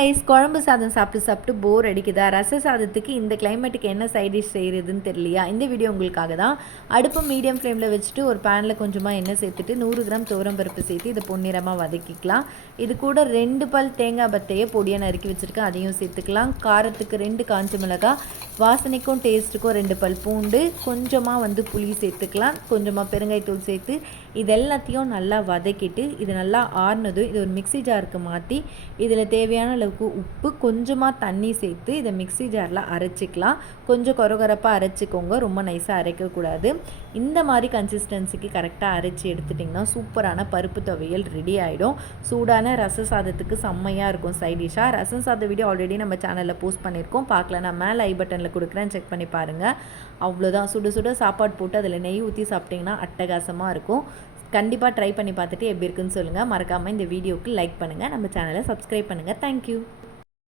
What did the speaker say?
Rice குழம்பு சாதம் சாப்பிட்டு போர் அடிக்குதா? ரச சாதத்துக்கு இந்த கிளைமேட்டுக்கு என்ன சைட் டிஷ் செய்கிறதுன்னு தெரியலையா? இந்த வீடியோ உங்களுக்காக தான். அடுப்பு மீடியம் ஃப்ளேமில் வச்சுட்டு ஒரு பேனில் கொஞ்சமாக எண்ணெய் சேர்த்துட்டு 100 கிராம் துவரம்பருப்பு சேர்த்து இதை பொன்னிறமாக வதக்கிக்கலாம். இது கூட 2 பல் தேங்காய் பத்தையை பொடியை நறுக்கி வச்சுருக்கேன், அதையும் சேர்த்துக்கலாம். காரத்துக்கு 2 காஞ்ச மிளகாய், வாசனைக்கும் டேஸ்ட்டுக்கும் 2 பல் பூண்டு, கொஞ்சமாக புளி சேர்த்துக்கலாம், கொஞ்சமாக பெருங்காயத்தூள் சேர்த்து இது எல்லாத்தையும் நல்லா வதக்கிட்டு இது நல்லா ஆறுனதும் இது ஒரு மிக்சி ஜாருக்கு மாற்றி இதில் தேவையான அளவுக்கு உப்பு, கொஞ்சமாக தண்ணி சேர்த்து இதை மிக்சி ஜாரில் அரைச்சிக்கலாம். கொஞ்சம் கொரகொரப்பாக அரைச்சிக்கோங்க, ரொம்ப நைஸாக அரைக்கக்கூடாது. இந்த மாதிரி கன்சிஸ்டன்சிக்கு கரெக்டாக அரைச்சி எடுத்துட்டிங்கன்னா சூப்பரான பருப்பு துவையல் ரெடி ஆகிடும். சூடான ரச சாதத்துக்கு செம்மையாக இருக்கும் சைட் டிஷ்ஷாக. ரசம் சாத வீடியோ ஆல்ரெடி நம்ம சேனலில் போஸ்ட் பண்ணியிருக்கோம், பார்க்கல நான் மேலே ஐ பட்டனில் கொடுக்குறேன், செக் பண்ணி பாருங்கள். அவ்வளோதான், சுட சுட சாப்பாடு போட்டு அதில் நெய் ஊற்றி சாப்பிட்டிங்கன்னா அட்டகாசமாக இருக்கும். கண்டிப்பாக ட்ரை பண்ணி பார்த்துட்டு எப்படி இருக்குன்னு சொல்லுங்கள். மறக்காமல் இந்த வீடியோவுக்கு லைக் பண்ணுங்கள், நம்ம சேனலை சப்ஸ்கிரைப் பண்ணுங்கள். தேங்க்யூ.